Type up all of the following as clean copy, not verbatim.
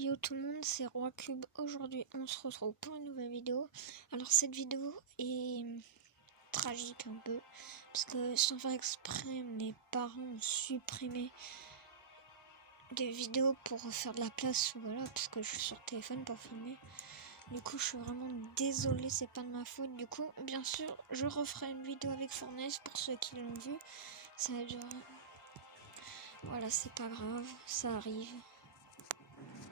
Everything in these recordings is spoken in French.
Yo tout le monde, c'est Roi Cube. Aujourd'hui, on se retrouve pour une nouvelle vidéo. Alors cette vidéo est tragique un peu, parce que sans faire exprès, mes parents ont supprimé des vidéos pour faire de la place, voilà, parce que je suis sur téléphone pour filmer. Du coup, je suis vraiment désolée, c'est pas de ma faute. Du coup, bien sûr, je referai une vidéo avec Fortnite pour ceux qui l'ont vu. Ça a duré. Voilà, c'est pas grave, ça arrive.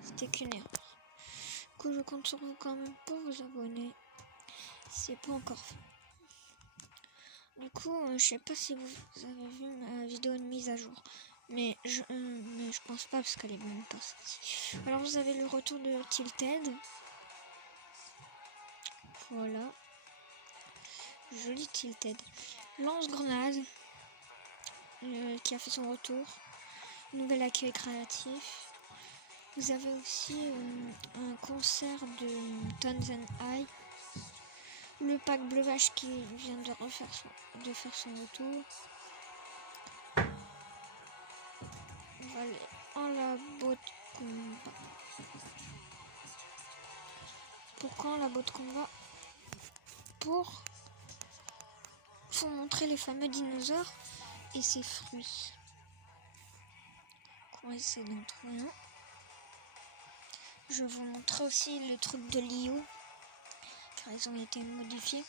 C'était qu'une erreur. Du coup, je compte sur vous quand même pour vous abonner. Si c'est pas encore fait. Du coup, je sais pas si vous avez vu ma vidéo de mise à jour. Mais je pense pas parce qu'elle est même pas sortie. Alors vous avez le retour de Tilted. Voilà. Joli Tilted. Lance-grenade. Qui a fait son retour. Nouvel accueil créatif. Vous avez aussi un concert de Tones and I. Le pack bleu vache qui vient de faire son retour. On va aller en labo de combat. Pourquoi la botte combat? Pour vous montrer les fameux dinosaures et ses fruits. On va essayer d'en trouver un. Je vais vous montrer aussi le truc de Lio, car ils ont été modifiés.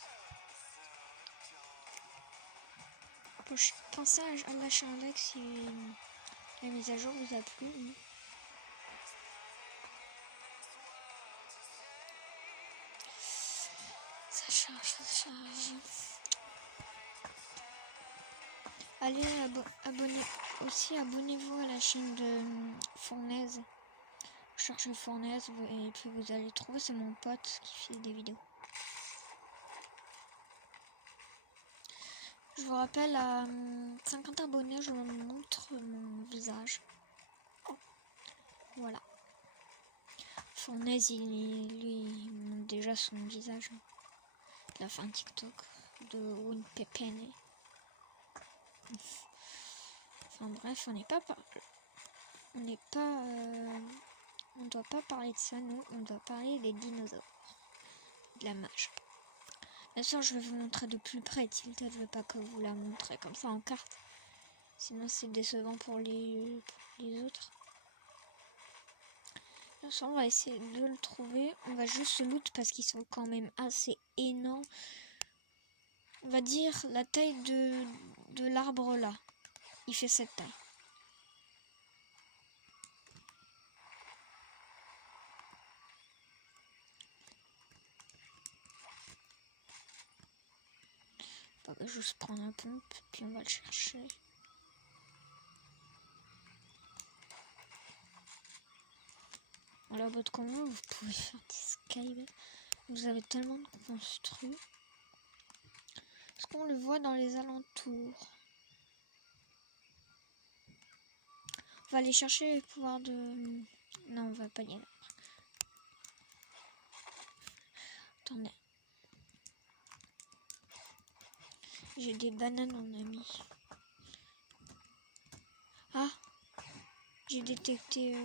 Pensez à lâcher un like si la mise à jour vous a plu. Ça charge, ça charge. Allez, abonnez-vous à la chaîne de Fournaise. Cherchez Fournaise et puis vous allez trouver, c'est mon pote qui fait des vidéos. Je vous rappelle, à 50 abonnés, je vous montre mon visage. Voilà. Fournaise, lui montre déjà son visage. Il a fait un TikTok de One Pepene. Enfin bref, on doit pas parler de ça, nous, on doit parler des dinosaures, de la mage. Bien sûr, je vais vous montrer de plus près Tilted, je veux pas que vous la montrez comme ça en carte, sinon c'est décevant pour les autres. Bien sûr, on va essayer de le trouver, on va juste se loot parce qu'ils sont quand même assez énormes. On va dire la taille de l'arbre là, il fait cette taille. On va juste prendre un pompe, puis on va le chercher. En labo de combat, vous pouvez faire des skybaits. Vous avez tellement de construits. Est-ce qu'on le voit dans les alentours? On va aller chercher les pouvoirs de... Non, on va pas y aller. Attendez. J'ai des bananes en ami. Ah! J'ai détecté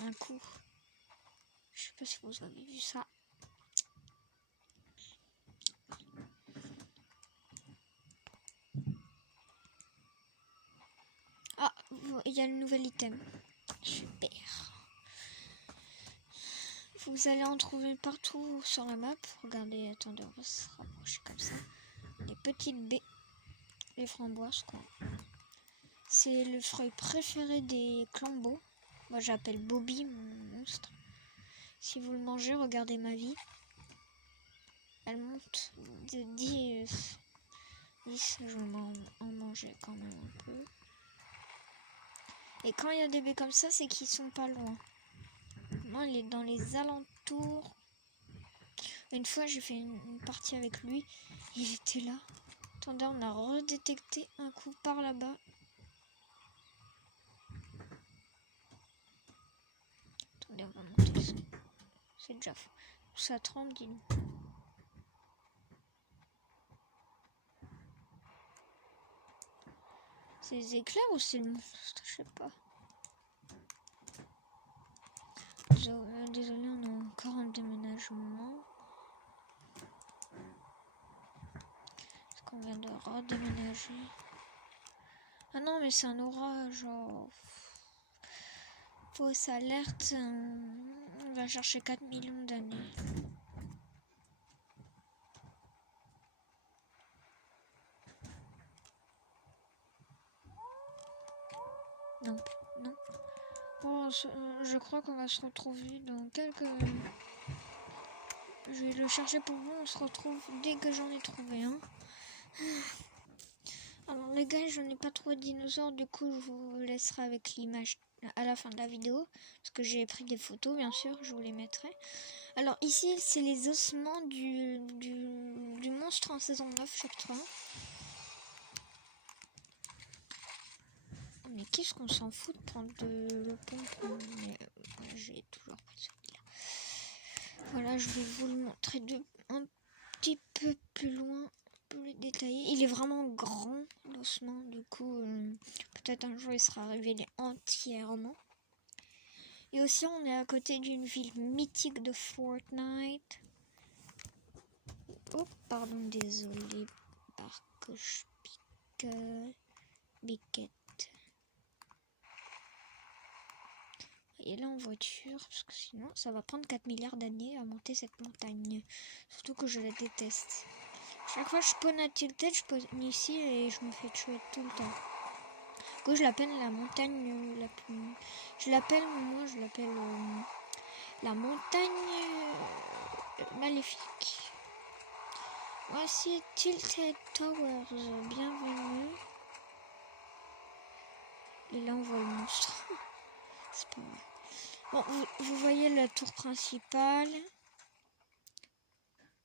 un coup. Je sais pas si vous avez vu ça. Ah! Il y a le nouvel item. Super. Vous allez en trouver partout sur la map. Regardez, attendez, on va se rapprocher comme ça. Des petites baies. Les framboises, quoi. C'est le fruit préféré des clambeaux. Moi, j'appelle Bobby, mon monstre. Si vous le mangez, regardez ma vie. Elle monte de 10. Je vais en manger quand même un peu. Et quand il y a des baies comme ça, c'est qu'ils sont pas loin. Moi, il est dans les alentours. Une fois, j'ai fait une partie avec lui. Il était là. Attendez, on a redétecté un coup par là-bas. Attendez, on va monter le son. C'est déjà fou. Ça tremble, dis-nous. C'est les éclairs ou c'est le monstre? Je sais pas. désolé, on est encore en déménagement. Parce qu'on vient de redéménager. Ah non, mais c'est un orage. Oh. Fausse alerte. On va chercher 4 millions d'années. Non, non. Bon, je crois qu'on va se retrouver dans quelques... Je vais le chercher pour vous, on se retrouve dès que j'en ai trouvé un. Alors les gars, je n'ai pas trouvé de dinosaures, du coup je vous laisserai avec l'image à la fin de la vidéo. Parce que j'ai pris des photos, bien sûr, je vous les mettrai. Alors ici, c'est les ossements du monstre en saison 9, chapitre 1. Mais qu'est-ce qu'on s'en fout de prendre le pompe? J'ai toujours pas de celui-là. Voilà, je vais vous le montrer un petit peu plus loin, plus détaillé. Il est vraiment grand, l'ossement, du coup, peut-être un jour il sera révélé entièrement. Et aussi, on est à côté d'une ville mythique de Fortnite. Oh, pardon, désolé, parce que je pique biquette. Et là en voiture, parce que sinon ça va prendre 4 milliards d'années à monter cette montagne. Surtout que je la déteste. Chaque fois que je spawn à Tilted, je spawn ici et je me fais tuer tout le temps. Du coup je l'appelle la montagne la plus... Je l'appelle la montagne maléfique. Voici Tilted Towers, bienvenue. Et là on voit le monstre. C'est pas vrai. Bon, vous voyez la tour principale.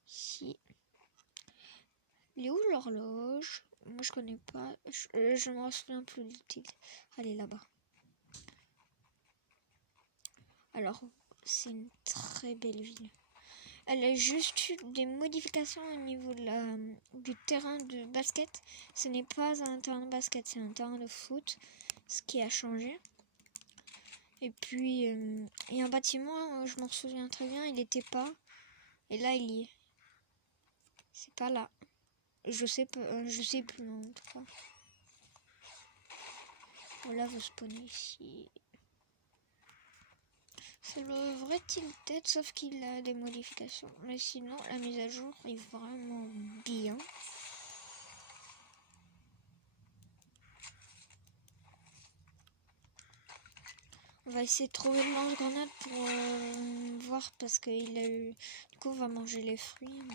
Ici. Il est où l'horloge? Moi je connais pas. Je me souviens plus du titre. Elle est là-bas. Alors, c'est une très belle ville. Elle a juste eu des modifications au niveau de du terrain de basket. Ce n'est pas un terrain de basket, c'est un terrain de foot. Ce qui a changé. Et puis, il y a un bâtiment, je m'en souviens très bien, il n'était pas. Et là, il y est. C'est pas là. Je sais plus en tout cas. Voilà, vous spawnez ici. C'est le vrai Tilted, sauf qu'il a des modifications. Mais sinon, la mise à jour est vraiment bien. On va essayer de trouver le lance-grenade pour voir parce qu'il a eu... Du coup, on va manger les fruits.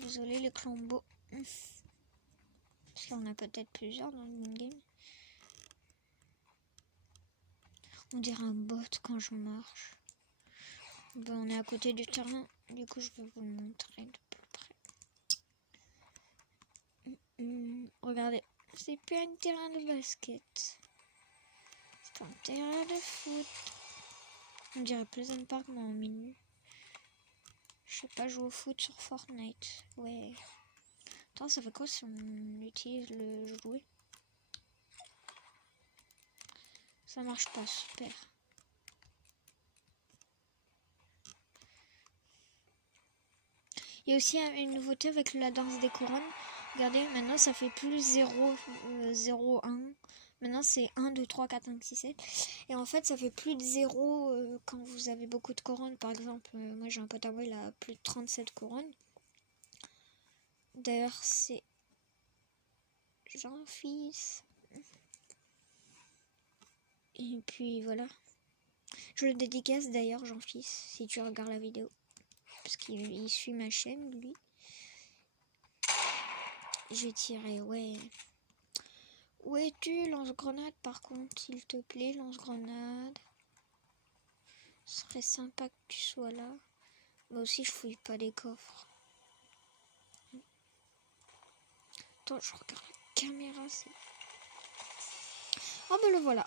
Désolé les clombos. Parce qu'il y en a peut-être plusieurs dans le game. On dirait un bot quand je marche. Ben, on est à côté du terrain. Du coup, je vais vous le montrer de plus près. Regardez. C'est plus un terrain de basket. C'est un terrain de foot. On dirait Pleasant Park, mais en menu. Je sais pas jouer au foot sur Fortnite. Ouais. Attends, ça fait quoi si on utilise le jouet? Ça marche pas, super. Il y a aussi une nouveauté avec la danse des couronnes. Regardez, maintenant ça fait plus 0, 1. Maintenant c'est 1, 2, 3, 4, 5, 6, 7. Et en fait ça fait plus de 0 quand vous avez beaucoup de couronnes. Par exemple, moi j'ai un pote à moi, il a plus de 37 couronnes. D'ailleurs c'est Jean-Fils. Et puis voilà. Je le dédicace d'ailleurs Jean-Fils, si tu regardes la vidéo. Parce qu'il suit ma chaîne, lui. J'ai tiré, ouais. Où es-tu, lance-grenade, par contre, s'il te plaît, lance-grenade. Ce serait sympa que tu sois là. Moi aussi, je fouille pas les coffres. Attends, je regarde la caméra, c'est... Oh, ben le voilà.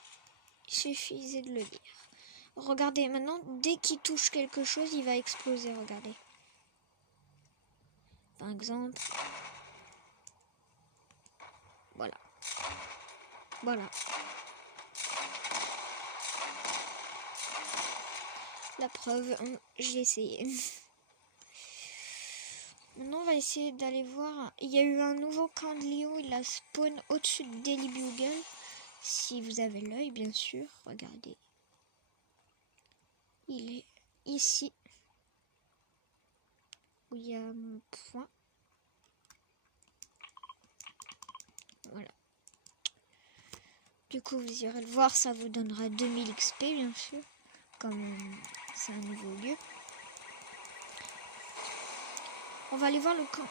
Il suffisait de le dire. Regardez, maintenant, dès qu'il touche quelque chose, il va exploser, regardez. Par exemple... Voilà. Voilà. La preuve, j'ai essayé. Maintenant, on va essayer d'aller voir. Il y a eu un nouveau camp de Léo. Il a spawn au-dessus de Daily Bugle. Si vous avez l'œil, bien sûr. Regardez. Il est ici. Où il y a mon point. Voilà. Du coup, vous irez le voir. Ça vous donnera 2000 XP, bien sûr. Comme c'est un nouveau lieu. On va aller voir le camp.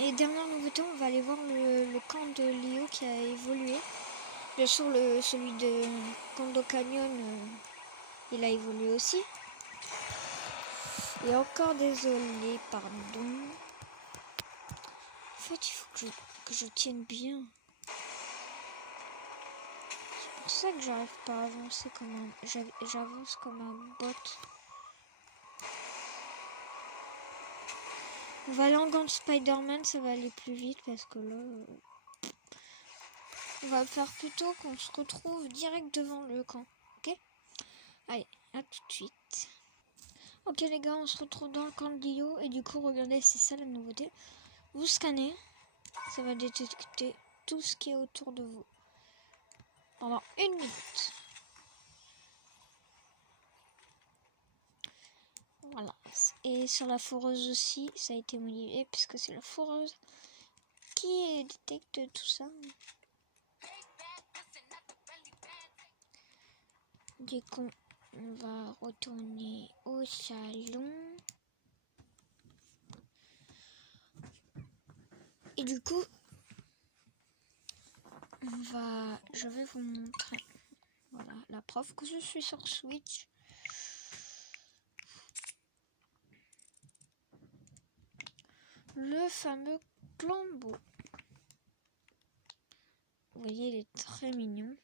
Et dernière nouveauté, on va aller voir le camp de Léo qui a évolué. Bien sûr, celui de Condo Canyon, il a évolué aussi. Et encore désolé, pardon. En fait, il faut que je tienne bien. C'est pour ça que j'arrive pas à avancer comme un... J'avance comme un bot. On va aller en gant de Spider-Man, ça va aller plus vite parce que là... On va faire plutôt qu'on se retrouve direct devant le camp. Ok? Allez, à tout de suite. Ok les gars, on se retrouve dans le camp de Léo. Et du coup, regardez, c'est ça la nouveauté. Vous scannez, ça va détecter tout ce qui est autour de vous. Pendant 1 minute. Voilà. Et sur la foreuse aussi, ça a été modifié puisque c'est la foreuse qui détecte tout ça. Du coup, on va retourner au salon. Et du coup, je vais vous montrer. Voilà, la preuve que je suis sur Switch. Le fameux Clambo. Vous voyez, il est très mignon.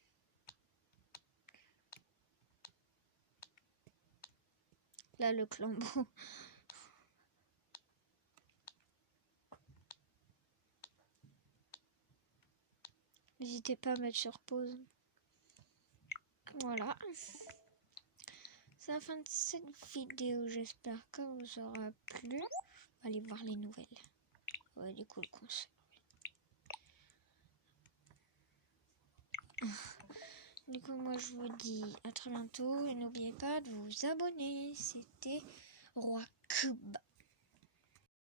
Là, le Clambo. N'hésitez pas à mettre sur pause. Voilà. C'est la fin de cette vidéo. J'espère que vous aura plu. Allez voir les nouvelles. Ouais, du coup, le conseil. Du coup, moi, je vous dis à très bientôt. Et n'oubliez pas de vous abonner. C'était Roi Cube.